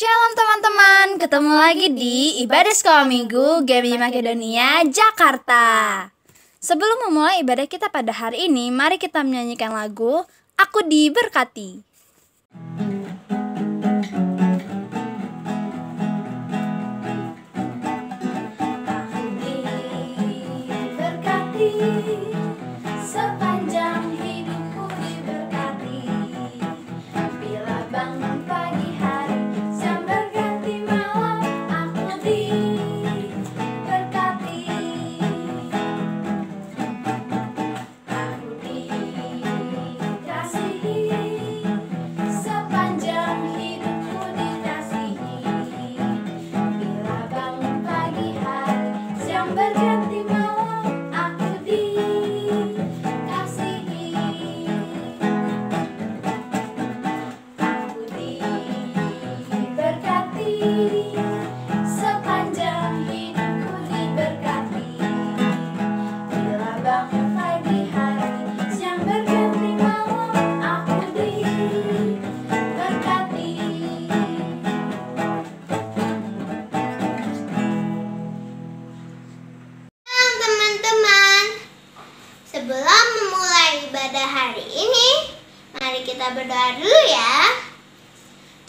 Shalom teman-teman, ketemu lagi di Ibadah Sekolah Minggu GMI Makedonia, Jakarta. Sebelum memulai ibadah kita pada hari ini, mari kita menyanyikan lagu Aku Diberkati. Aku diberkati, sepanjang hidupku diberkati. Bila bangun pagi hari, siang berganti malam, aku diberkati. Aku dikasihi, sepanjang hidupku dikasihi. Bila bangun pagi hari, siang berganti malam, aku dikasihi. Aku diberkati, sepanjang hidupku diberkati. Bila bangun pagi hari, siang berganti malam, aku diberkati. Shalom teman-teman. Sebelum memulai ibadah hari ini, mari kita berdoa dulu ya.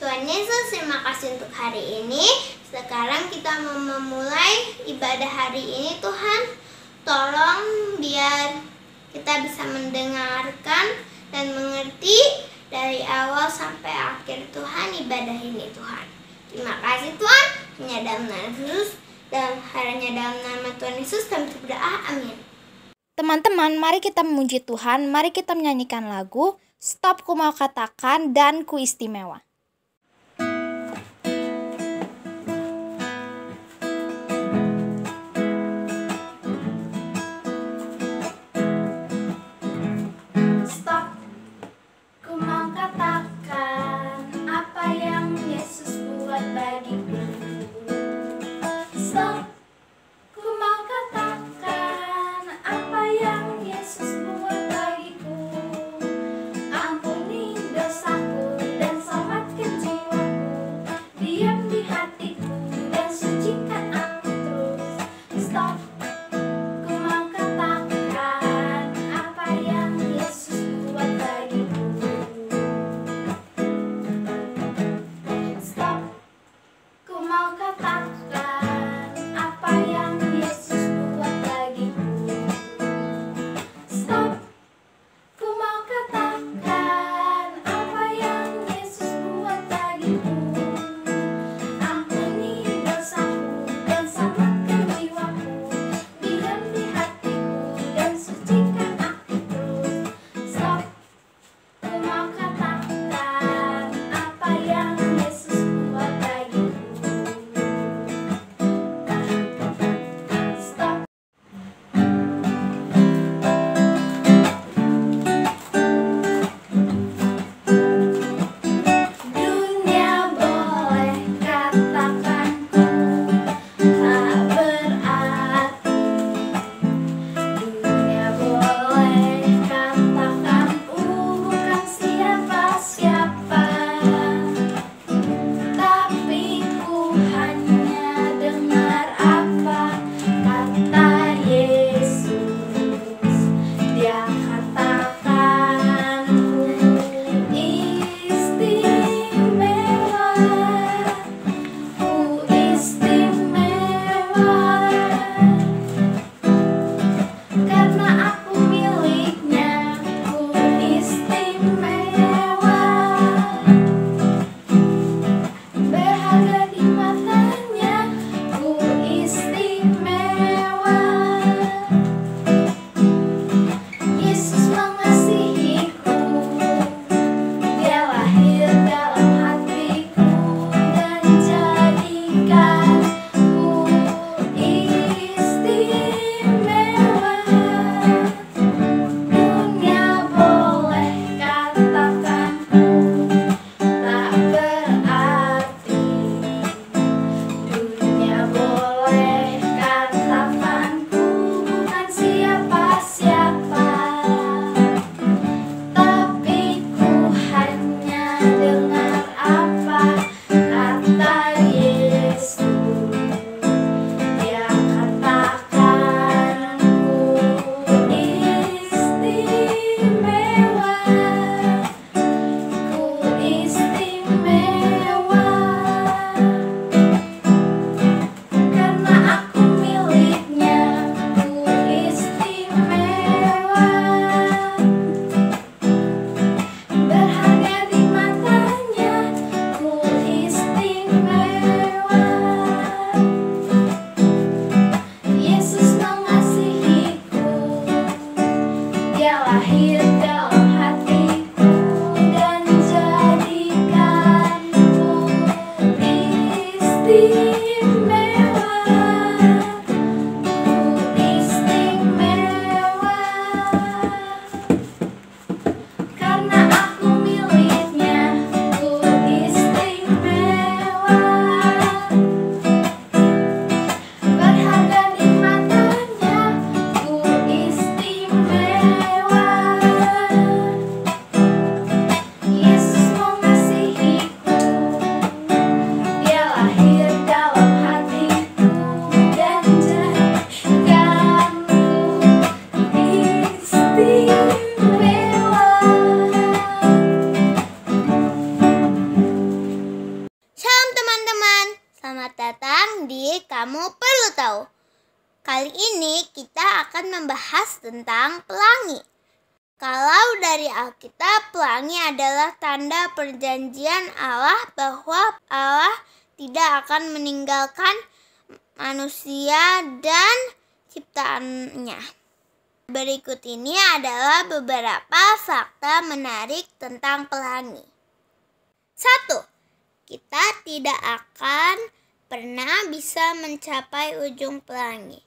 Tuhan Yesus, terima kasih untuk hari ini. Sekarang kita mau memulai ibadah hari ini. Tuhan, tolong biar kita bisa mendengarkan dan mengerti dari awal sampai akhir Tuhan ibadah ini Tuhan. Terima kasih Tuhan. Hanya dalam nama Yesus dan hanya dalam nama Tuhan Yesus kami berdoa. Amin. Teman-teman, mari kita memuji Tuhan, mari kita menyanyikan lagu Stop Ku Mau Katakan dan Ku Istimewa. Stop, ku mau katakan apa yang Yesus buat bagiku. Stop, ku mau katakan apa yang Yesus buat bagiku. Ampuni dosaku dan selamatkan Selamat datang di Kamu Perlu Tahu. Kali ini kita akan membahas tentang pelangi. Kalau dari Alkitab, pelangi adalah tanda perjanjian Allah bahwa Allah tidak akan meninggalkan manusia dan ciptaannya. Berikut ini adalah beberapa fakta menarik tentang pelangi. 1. Kita tidak akan pernah bisa mencapai ujung pelangi.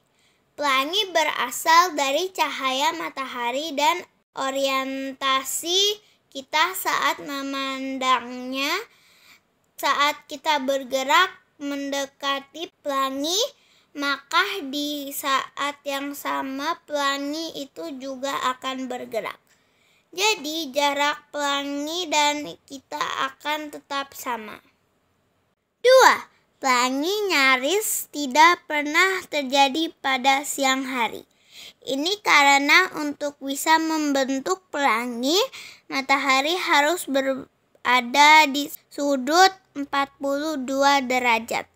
Pelangi berasal dari cahaya matahari dan orientasi kita saat memandangnya. Saat kita bergerak mendekati pelangi, maka di saat yang sama pelangi itu juga akan bergerak. Jadi jarak pelangi dan kita akan tetap sama. 2. Pelangi nyaris tidak pernah terjadi pada siang hari. Ini karena untuk bisa membentuk pelangi, matahari harus berada di sudut 42 derajat.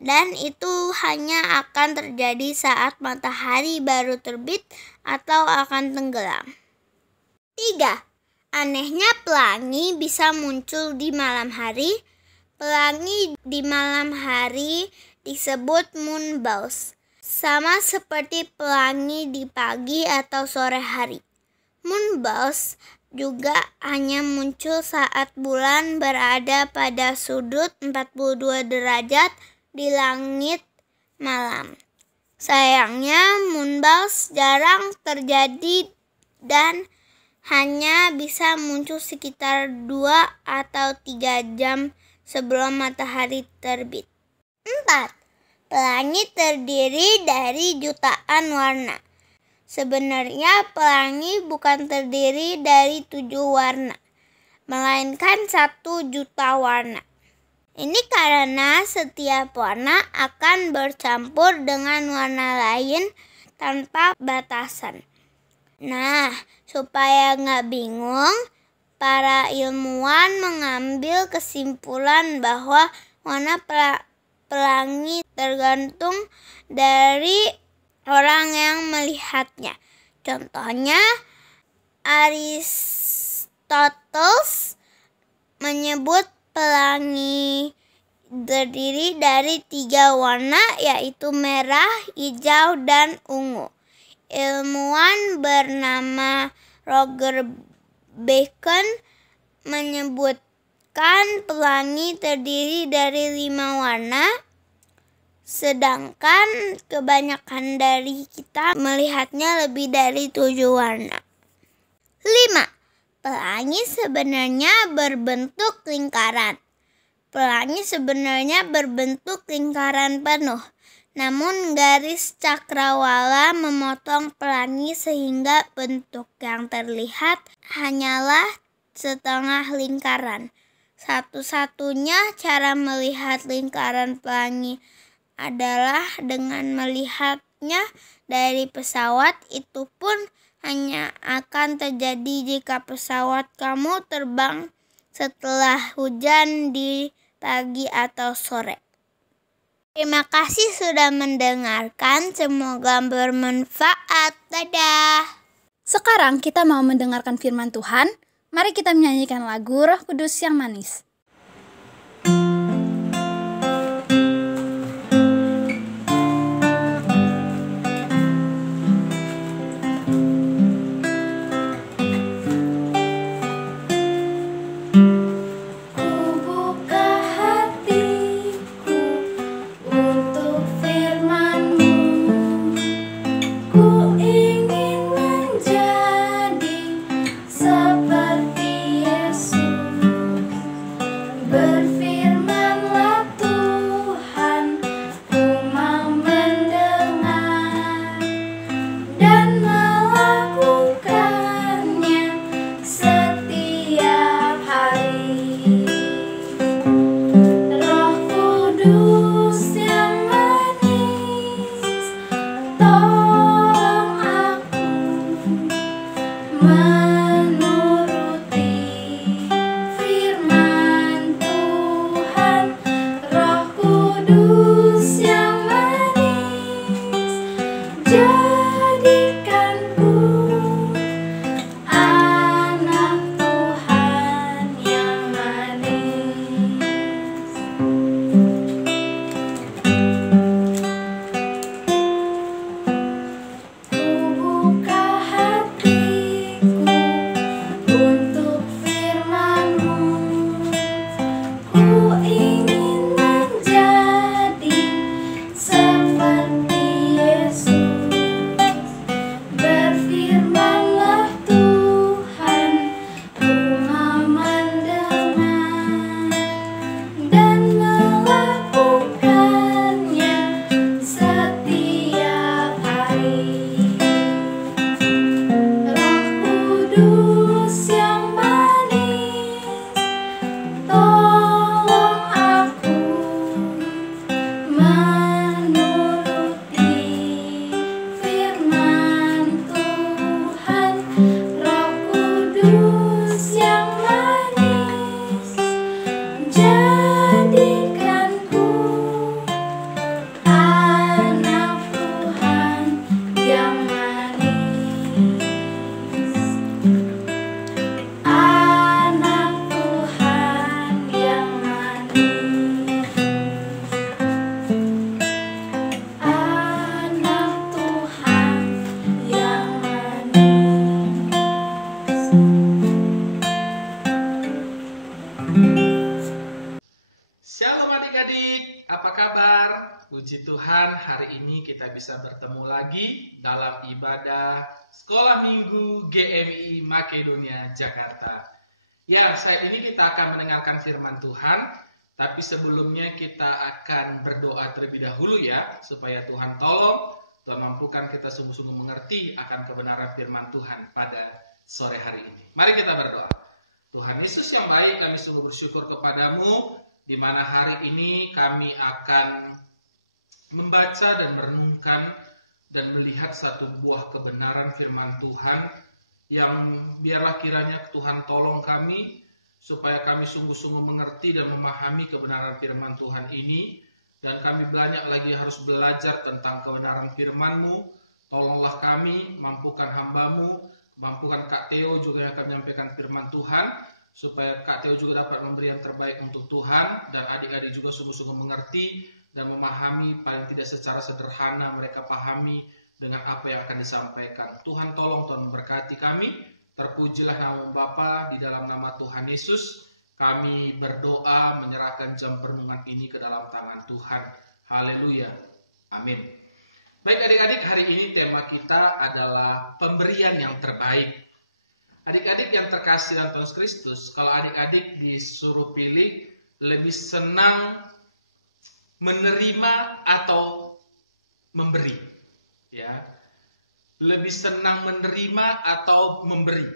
Dan itu hanya akan terjadi saat matahari baru terbit atau akan tenggelam. 3. Anehnya pelangi bisa muncul di malam hari. Pelangi di malam hari disebut moonbows, sama seperti pelangi di pagi atau sore hari. Moonbows juga hanya muncul saat bulan berada pada sudut 42 derajat di langit malam. Sayangnya moonbows jarang terjadi dan hanya bisa muncul sekitar 2 atau 3 jam sebelum matahari terbit. 4. Pelangi terdiri dari jutaan warna. Sebenarnya pelangi bukan terdiri dari 7 warna, melainkan 1 juta warna. Ini karena setiap warna akan bercampur dengan warna lain tanpa batasan. Nah, supaya nggak bingung, para ilmuwan mengambil kesimpulan bahwa warna pelangi tergantung dari orang yang melihatnya. Contohnya, Aristoteles menyebut pelangi terdiri dari 3 warna, yaitu merah, hijau, dan ungu. Ilmuwan bernama Roger Bacon menyebutkan pelangi terdiri dari 5 warna, sedangkan kebanyakan dari kita melihatnya lebih dari 7 warna. 5. Pelangi sebenarnya berbentuk lingkaran. Pelangi sebenarnya berbentuk lingkaran penuh. Namun garis cakrawala memotong pelangi sehingga bentuk yang terlihat hanyalah setengah lingkaran. Satu-satunya cara melihat lingkaran pelangi adalah dengan melihatnya dari pesawat. Itu pun hanya akan terjadi jika pesawat kamu terbang setelah hujan di pagi atau sore. Terima kasih sudah mendengarkan, semoga bermanfaat. Dadah. Sekarang kita mau mendengarkan firman Tuhan. Mari kita menyanyikan lagu Roh Kudus yang manis. Shalom adik-adik, apa kabar? Puji Tuhan, hari ini kita bisa bertemu lagi dalam ibadah Sekolah Minggu GMI Makedonia Jakarta. Ya, saat ini kita akan mendengarkan firman Tuhan, tapi sebelumnya kita akan berdoa terlebih dahulu ya, supaya Tuhan tolong, Tuhan mampukan kita sungguh-sungguh mengerti akan kebenaran firman Tuhan pada sore hari ini. Mari kita berdoa. Tuhan Yesus yang baik, kami sungguh bersyukur kepadamu, di mana hari ini kami akan membaca dan merenungkan dan melihat satu buah kebenaran firman Tuhan yang biarlah kiranya Tuhan tolong kami supaya kami sungguh-sungguh mengerti dan memahami kebenaran firman Tuhan ini, dan kami banyak lagi harus belajar tentang kebenaran firman-Mu. Tolonglah kami, mampukan hamba-Mu, mampukan Kak Theo juga yang akan menyampaikan firman Tuhan, supaya Kak Theo juga dapat memberi yang terbaik untuk Tuhan, dan adik-adik juga sungguh-sungguh mengerti dan memahami, paling tidak secara sederhana mereka pahami dengan apa yang akan disampaikan. Tuhan tolong, Tuhan memberkati kami. Terpujilah nama Bapa, di dalam nama Tuhan Yesus kami berdoa menyerahkan jam perenungan ini ke dalam tangan Tuhan. Haleluya, amin. Baik adik-adik, hari ini tema kita adalah pemberian yang terbaik. Adik-adik yang terkasih dalam Tuhan Kristus, kalau adik-adik disuruh pilih, lebih senang menerima atau memberi? Ya, lebih senang menerima atau memberi?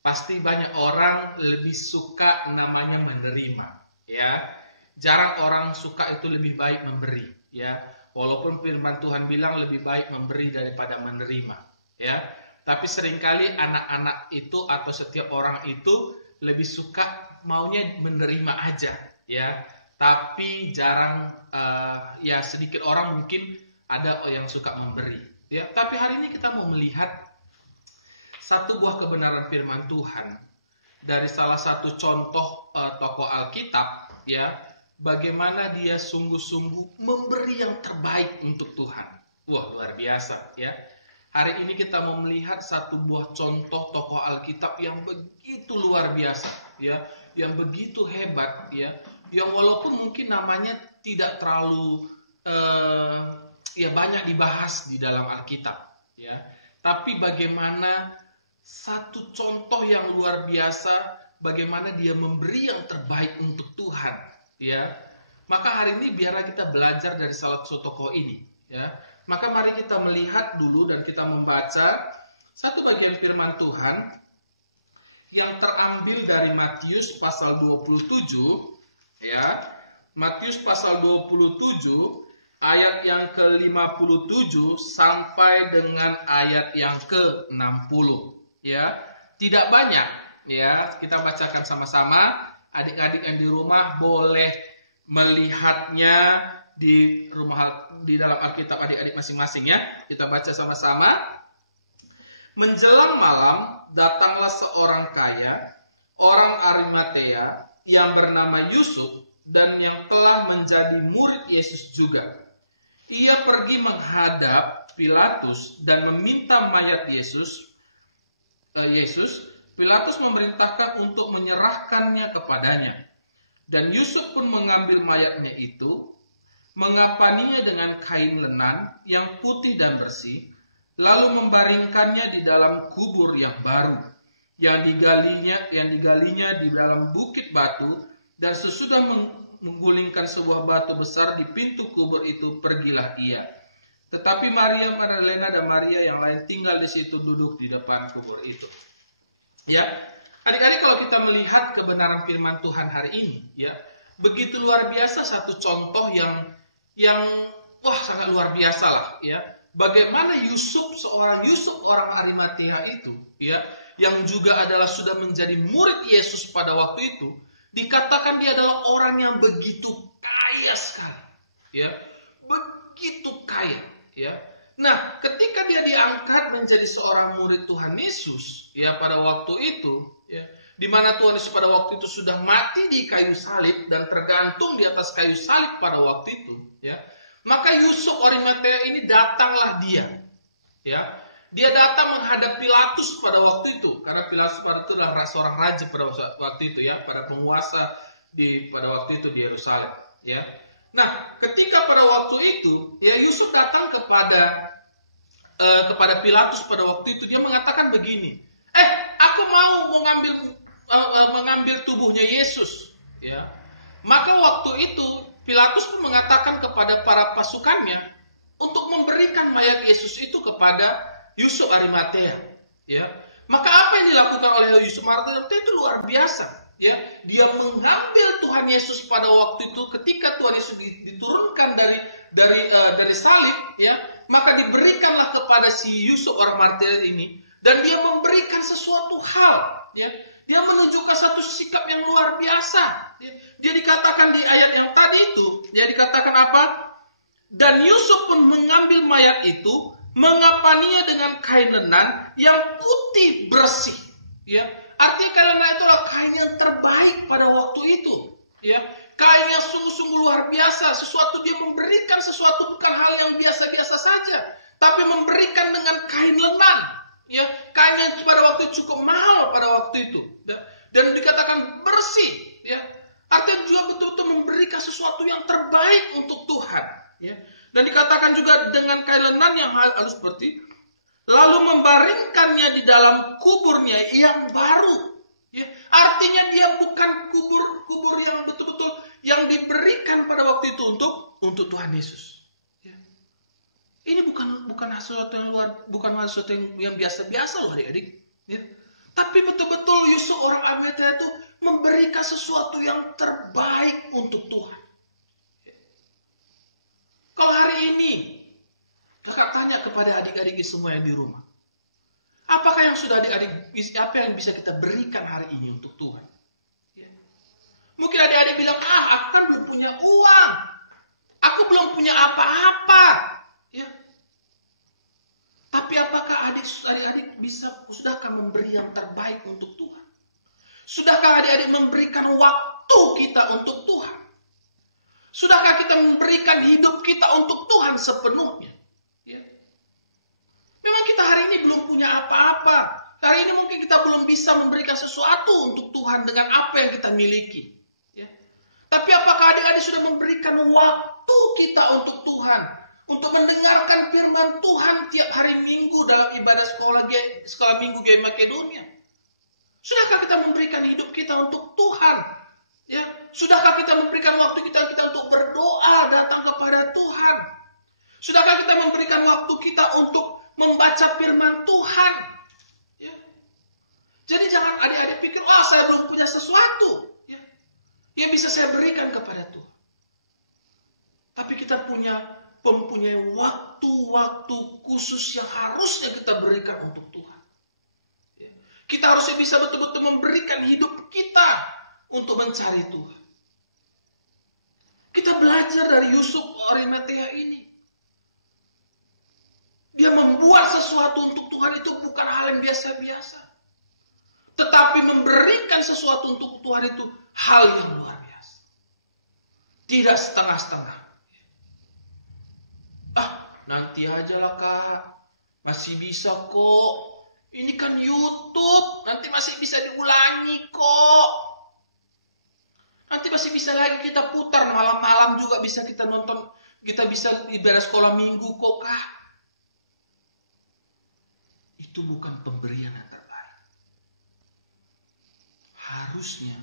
Pasti banyak orang lebih suka namanya menerima. Ya, jarang orang suka itu lebih baik memberi. Ya, walaupun firman Tuhan bilang lebih baik memberi daripada menerima. Ya. Tapi seringkali anak-anak itu atau setiap orang itu lebih suka maunya menerima aja, ya. Tapi jarang, ya sedikit orang mungkin ada yang suka memberi, ya. Tapi hari ini kita mau melihat satu buah kebenaran firman Tuhan dari salah satu contoh tokoh Alkitab, ya. Bagaimana dia sungguh-sungguh memberi yang terbaik untuk Tuhan. Wah, luar biasa, ya. Hari ini kita mau melihat satu buah contoh tokoh Alkitab yang begitu luar biasa, ya, yang begitu hebat, ya, yang walaupun mungkin namanya tidak terlalu ya banyak dibahas di dalam Alkitab, ya, tapi bagaimana satu contoh yang luar biasa, bagaimana dia memberi yang terbaik untuk Tuhan, ya. Maka hari ini biarlah kita belajar dari salah satu tokoh ini, ya. Maka mari kita melihat dulu dan kita membaca satu bagian firman Tuhan yang terambil dari Matius pasal 27, ya. Matius pasal 27 ayat yang ke-57 sampai dengan ayat yang ke-60, ya. Tidak banyak, ya. Kita bacakan sama-sama. Adik-adik yang di rumah boleh melihatnya di rumah, di dalam Alkitab adik-adik masing-masing, ya. Kita baca sama-sama. Menjelang malam datanglah seorang kaya, orang Arimatea, yang bernama Yusuf dan yang telah menjadi murid Yesus juga. Ia pergi menghadap Pilatus dan meminta mayat Yesus. Pilatus memerintahkan untuk menyerahkannya kepadanya. Dan Yusuf pun mengambil mayatnya itu, mengapaninya dengan kain lenan yang putih dan bersih, lalu membaringkannya di dalam kubur yang baru, yang digalinya di dalam bukit batu, dan sesudah menggulingkan sebuah batu besar di pintu kubur itu, pergilah ia. Tetapi Maria Magdalena dan Maria yang lain tinggal di situ, duduk di depan kubur itu. Ya, adik-adik, kalau kita melihat kebenaran firman Tuhan hari ini, ya, begitu luar biasa satu contoh yang wah sangat luar biasa lah, ya. Bagaimana seorang Yusuf orang Arimatea itu, ya, yang juga adalah sudah menjadi murid Yesus pada waktu itu, dikatakan dia adalah orang yang begitu kaya sekali, ya, begitu kaya, ya. Nah, ketika dia diangkat menjadi seorang murid Tuhan Yesus, ya, pada waktu itu, ya, di mana Tuhan Yesus pada waktu itu sudah mati di kayu salib dan tergantung di atas kayu salib pada waktu itu, ya. Maka Yusuf Arimatea ini datanglah dia, ya. Dia datang menghadap Pilatus pada waktu itu, karena Pilatus pada itu adalah seorang raja pada waktu itu, ya, pada penguasa pada waktu itu di Yerusalem. Ya. Nah, ketika pada waktu itu, ya Yusuf datang kepada Pilatus pada waktu itu, dia mengatakan begini, aku mau mengambil tubuhnya Yesus. Ya. Maka waktu itu Pilatus pun mengatakan kepada para pasukannya untuk memberikan mayat Yesus itu kepada Yusuf Arimatea. Ya. Maka apa yang dilakukan oleh Yusuf Arimatea itu luar biasa. Ya, dia mengambil Tuhan Yesus pada waktu itu ketika Tuhan Yesus diturunkan dari salib, ya, maka diberikanlah kepada si Yusuf orang martir ini, dan dia memberikan sesuatu hal, ya, dia menunjukkan satu sikap yang luar biasa. Ya. Dia dikatakan di ayat yang tadi itu, ya, dikatakan apa? Dan Yusuf pun mengambil mayat itu, mengapaninya dengan kain lenan yang putih bersih, ya. Artinya kain lenan itulah kain yang terbaik pada waktu itu, ya. Kain yang sungguh-sungguh luar biasa, sesuatu dia memberikan sesuatu bukan hal yang biasa-biasa saja, tapi memberikan dengan kain lenan, ya. Kain yang pada waktu itu cukup mahal pada waktu itu, ya. Dan dikatakan bersih, ya. Artinya juga betul-betul memberikan sesuatu yang terbaik untuk Tuhan, ya. Dan dikatakan juga dengan kain lenan yang halus seperti lalu membaringkannya di dalam kuburnya yang baru. Ya, artinya dia bukan kubur yang betul-betul yang diberikan pada waktu itu untuk Tuhan Yesus. Ya. Ini bukan sesuatu yang bukan sesuatu yang biasa-biasa loh adik-adik. Ya. Tapi betul-betul Yusuf orang Arimatea itu memberikan sesuatu yang terbaik untuk Tuhan. Ya. Kalau hari ini kakak tanya kepada adik-adik semua yang di rumah, apakah yang sudah adik-adik, apa yang bisa kita berikan hari ini untuk Tuhan? Ya. Mungkin adik-adik bilang, aku kan belum punya uang, aku belum punya apa-apa. Ya. Tapi apakah adik-adik sudahkah memberi yang terbaik untuk Tuhan? Sudahkah adik-adik memberikan waktu kita untuk Tuhan? Sudahkah kita memberikan hidup kita untuk Tuhan sepenuhnya? Memang kita hari ini belum punya apa-apa. Hari ini mungkin kita belum bisa memberikan sesuatu untuk Tuhan dengan apa yang kita miliki. Ya. Tapi apakah adik-adik sudah memberikan waktu kita untuk Tuhan? Untuk mendengarkan firman Tuhan tiap hari Minggu dalam ibadah sekolah Minggu GMI Makedonia? Sudahkah kita memberikan hidup kita untuk Tuhan? Ya. Sudahkah kita memberikan waktu kita untuk berdoa datang kepada Tuhan? Sudahkah kita memberikan waktu kita untuk membaca firman Tuhan? Ya. Jadi jangan adik-adik pikir, saya belum punya sesuatu, ya, yang bisa saya berikan kepada Tuhan. Tapi kita mempunyai waktu-waktu khusus yang harusnya kita berikan untuk Tuhan. Ya. Kita harusnya bisa betul-betul memberikan hidup kita untuk mencari Tuhan. Kita belajar dari Yusuf Arimatea ini. Dia membuat sesuatu untuk Tuhan itu bukan hal yang biasa-biasa. Tetapi memberikan sesuatu untuk Tuhan itu hal yang luar biasa. Tidak setengah-setengah. Nanti aja lah kak. Masih bisa kok. Ini kan YouTube. Nanti masih bisa diulangi kok. Nanti masih bisa lagi kita putar. Malam-malam juga bisa kita nonton. Kita bisa ibadah sekolah minggu kok kak. Itu bukan pemberian yang terbaik. Harusnya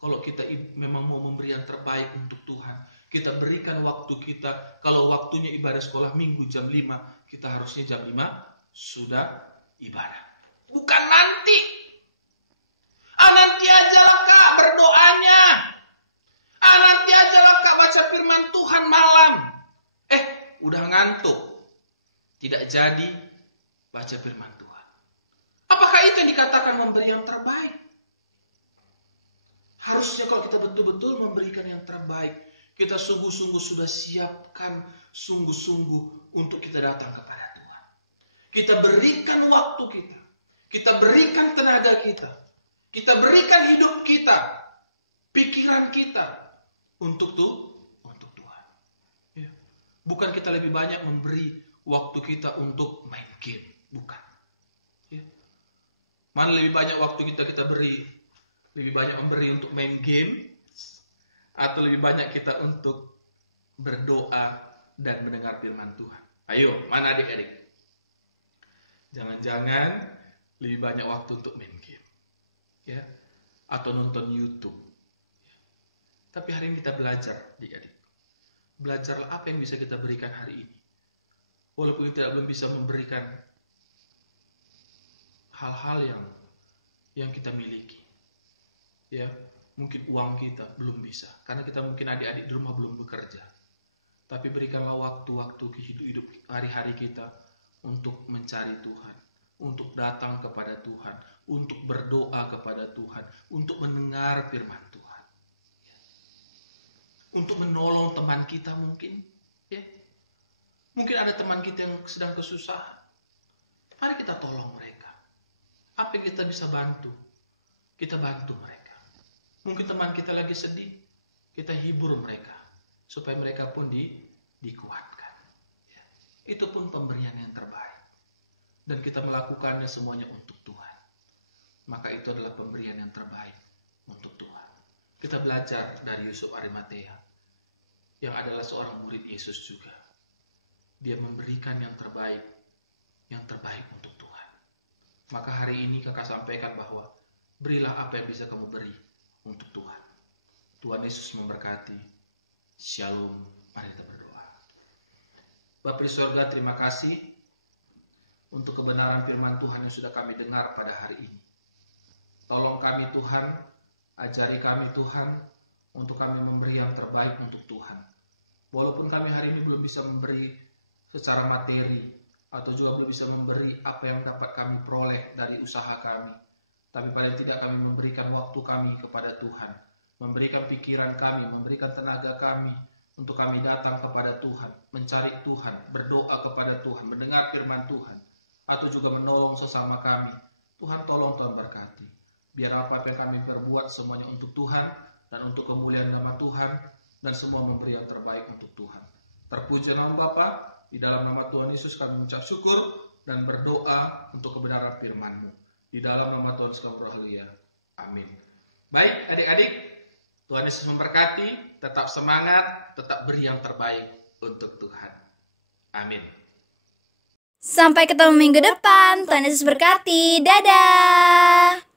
kalau kita memang mau memberi yang terbaik untuk Tuhan, kita berikan waktu kita. Kalau waktunya ibadah sekolah minggu jam 5, kita harusnya jam 5 sudah ibadah. Bukan nanti. Nanti aja lah kak berdoanya. Nanti aja lah kak baca firman Tuhan malam. Udah ngantuk. Tidak jadi baca firman Tuhan. Apakah itu yang dikatakan memberi yang terbaik? Harusnya kalau kita betul-betul memberikan yang terbaik, kita sungguh-sungguh sudah siapkan sungguh-sungguh untuk kita datang kepada Tuhan. Kita berikan waktu kita. Kita berikan tenaga kita. Kita berikan hidup kita. Pikiran kita. Untuk Tuhan. Ya. Bukan kita lebih banyak memberi waktu kita untuk main game. Bukan. Ya. Mana lebih banyak waktu kita beri? Lebih banyak memberi untuk main game Atau lebih banyak kita untuk berdoa dan mendengar firman Tuhan? Ayo, mana adik-adik? Jangan-jangan lebih banyak waktu untuk main game, ya, atau nonton YouTube. Tapi hari ini kita belajar, adik-adik. Belajarlah apa yang bisa kita berikan hari ini. Walaupun kita belum bisa memberikan hal-hal yang kita miliki, ya, mungkin uang kita belum bisa, karena kita mungkin adik-adik di rumah belum bekerja. Tapi berikanlah waktu-waktu hidup hari-hari kita untuk mencari Tuhan, untuk datang kepada Tuhan, untuk berdoa kepada Tuhan, untuk mendengar firman Tuhan, untuk menolong teman kita mungkin, ya. Mungkin ada teman kita yang sedang kesusahan. Mari kita tolong mereka. Apa yang kita bisa bantu? Kita bantu mereka. Mungkin teman kita lagi sedih, kita hibur mereka supaya mereka pun dikuatkan. Ya. Itu pun pemberian yang terbaik. Dan kita melakukannya semuanya untuk Tuhan. Maka itu adalah pemberian yang terbaik untuk Tuhan. Kita belajar dari Yusuf Arimatea, yang adalah seorang murid Yesus juga. Dia memberikan yang terbaik untuk Tuhan. Maka hari ini kakak sampaikan bahwa berilah apa yang bisa kamu beri untuk Tuhan. Tuhan Yesus memberkati. Shalom. Mari kita berdoa. Bapa di surga, terima kasih untuk kebenaran firman Tuhan yang sudah kami dengar pada hari ini. Tolong kami Tuhan, ajari kami Tuhan, untuk kami memberi yang terbaik untuk Tuhan. Walaupun kami hari ini belum bisa memberi secara materi, atau juga belum bisa memberi apa yang dapat kami peroleh dari usaha kami, tapi paling tidak kami memberikan waktu kami kepada Tuhan, memberikan pikiran kami, memberikan tenaga kami, untuk kami datang kepada Tuhan, mencari Tuhan, berdoa kepada Tuhan, mendengar firman Tuhan, atau juga menolong sesama kami. Tuhan tolong, Tuhan berkati. Biar apa yang kami perbuat semuanya untuk Tuhan, dan untuk kemuliaan nama Tuhan, dan semua memberi yang terbaik untuk Tuhan. Terpuji nama Bapa. Di dalam nama Tuhan Yesus kami mengucap syukur dan berdoa untuk kebenaran firman-Mu. Di dalam nama Tuhan Yesus kami berdoa. Amin. Baik adik-adik, Tuhan Yesus memberkati. Tetap semangat, tetap beri yang terbaik untuk Tuhan. Amin. Sampai ketemu minggu depan. Tuhan Yesus berkati. Dadah.